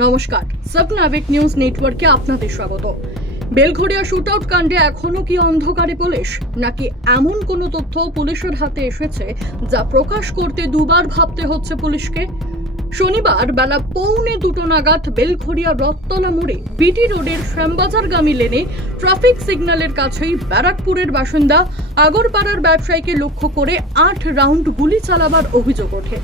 নমস্কার, সাবনাভিক নিউজ নেটওয়ার্কে আপনাদের স্বাগত। বেলঘড়িয়া শুটআউট কাণ্ডে এখনো কি অন্ধকারে পুলিশ, নাকি এমন কোনো তথ্য পুলিশের হাতে এসেছে যা প্রকাশ করতে দুবার ভাবতে হচ্ছে পুলিশকে? শনিবার বেলা 1:45 নাগাদ বেলঘড়িয়া রথতলা মোড়ে বিটি রোডের শ্যামবাজারগামী লেনে ট্রাফিক সিগন্যালের কাছেই ব্যারাকপুরের বাসিন্দা আগরপাড়ার ব্যবসায়ীকে লক্ষ্য করে 8 রাউন্ড গুলি চালাবার অভিযোগ ওঠে।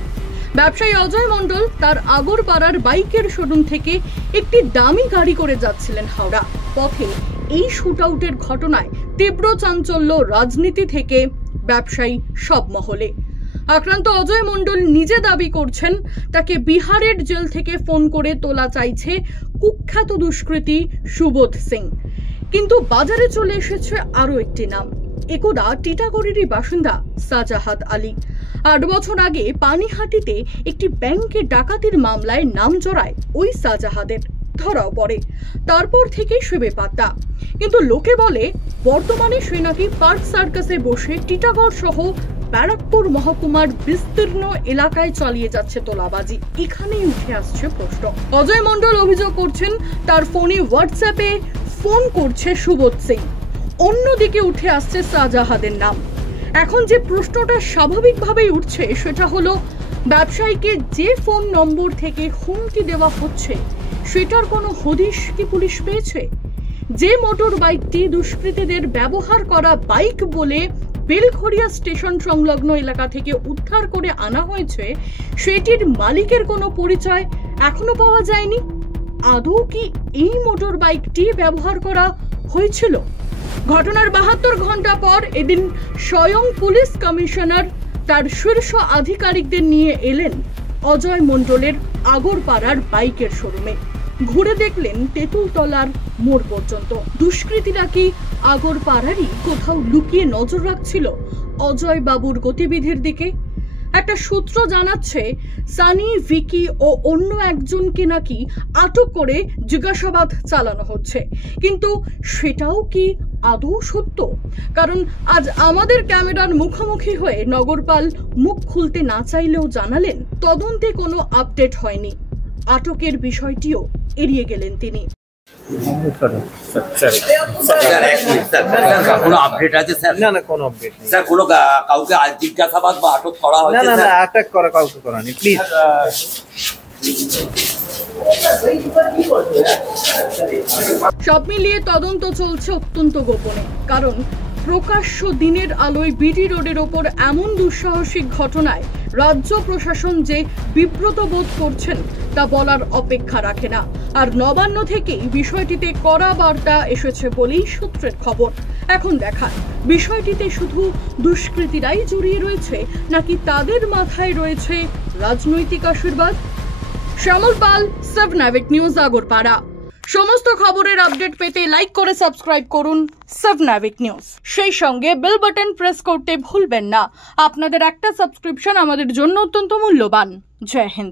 ব্যবসায়ী অজয় মণ্ডল তার আগরপাড়ার বাইকের শোরুম থেকে একটি দামি গাড়ি করে যাচ্ছিলেন হাওড়া। পথে এই শুটআউটের ঘটনায় তীব্র চাঞ্চল্য রাজনীতি থেকে ব্যবসায়ী সব মহলে। আক্রান্ত অজয় মণ্ডল নিজে দাবি করছেন তাকে বিহারের জেল থেকে ফোন করে তোলা চাইছে কুখ্যাত দুষ্কৃতী সুবোধ সিং। কিন্তু বাজারে চলে এসেছে আরো একটি নাম, একদা টিটাগড়েরই বাসিন্দা সাজাহাদ আলী। 8 বছর আগে পানিহাটিতে একটি ব্যাংকে ডাকাতির মামলায় নাম জড়ায় ওই সাজাহাদের, ধরাও পড়ে। তারপর থেকে সে বেপাত্তা। কিন্তু লোকে বলে বর্তমানে সে নাকি পার্ক সার্কাসে বসে টিটাগড় সহ ব্যারাকপুর মহকুমার বিস্তীর্ণ এলাকায় চালিয়ে যাচ্ছে তোলাবাজি। এখানেই উঠে আসছে প্রশ্ন। অজয় মণ্ডল অভিযোগ করছেন তার ফোনে হোয়াটসঅ্যাপে ফোন করছে সুবোধ সিং, অন্যদিকে উঠে আসছে সাজাহাদের নাম। এখন যে প্রশ্নটা স্বাভাবিকভাবেই উঠছে সেটা হলো, ব্যবসায়ীকে যে ফোন নম্বর থেকে হুমকি দেওয়া হচ্ছে সেটার কোনো হদিশ কি পুলিশ পেয়েছে? যে মোটর বাইকটি দুষ্কৃতীদের ব্যবহার করা বাইক বলে বেলঘড়িয়া স্টেশন সংলগ্ন এলাকা থেকে উদ্ধার করে আনা হয়েছে, সেটির মালিকের কোনো পরিচয় এখনো পাওয়া যায়নি। আদৌ কি এই মোটর বাইকটি ব্যবহার করা হয়েছিল? ঘটনার 72 ঘন্টা পর এদিন স্বয়ং পুলিশ কমিশনার তার শীর্ষ আধিকারিকদের নিয়ে এলেন অজয় মণ্ডলের আগরপাড়ার বাইকের শোরুমে। ঘুরে দেখলেন তেঁতুলতলার মোড় পর্যন্ত। দুষ্কৃতীরা কি আগরপাড়ারই কোথাও লুকিয়ে নজর রাখছিল অজয় বাবুর গতিবিধির দিকে? একটা সূত্র জানাচ্ছে সানি, ভিকি ও অন্য একজনকে নাকি আটক করে জিজ্ঞাসাবাদ চালানো হচ্ছে। কিন্তু সেটাও কি আদৌ সত্য? কারণ আজ আমাদের ক্যামেরার মুখোমুখি হয়ে নগরপাল মুখ খুলতে না চাইলেও জানালেন তদন্তে কোনো আপডেট হয়নি। আটকের বিষয়টিও এড়িয়ে গেলেন তিনি। কোনো আপডেট আছে স্যার? না কোনো আপডেট নেই স্যার। কোনো কাউকে জিজ্ঞাসাবাদ বা আটক করা হয়েছে? না আটক করা কাউকে করা নেই, প্লিজ। সব মিলিয়ে তদন্ত চলছে অত্যন্ত গোপনে, কারণ প্রকাশ্য দিনের আলোয় বিটি রোডের ওপর এমন দুঃসাহসিক ঘটনায় রাজ্য প্রশাসন যে বিব্রত বোধ করছেন তা বলার অপেক্ষা রাখে না। আর নবান্ন থেকেই বিষয়টিতে কড়া বার্তা এসেছে বলেই সূত্রের খবর। এখন দেখার বিষয়টিতে শুধু দুষ্কৃতীরাই জড়িয়ে রয়েছে, নাকি তাদের মাথায় রয়েছে রাজনৈতিক আশীর্বাদ? শ্যামল পাল, সাবনাভিক নিউজ, আগরপাড়া। সমস্ত খবরের আপডেট পেতে লাইক করে সাবস্ক্রাইব করুন সাবনাভিক নিউজ। সেই সঙ্গে বেল বাটন প্রেস করতে ভুলবেন না। আপনাদের একটা সাবস্ক্রিপশন আমাদের জন্য অত্যন্ত মূল্যবান। জয় হিন্দ।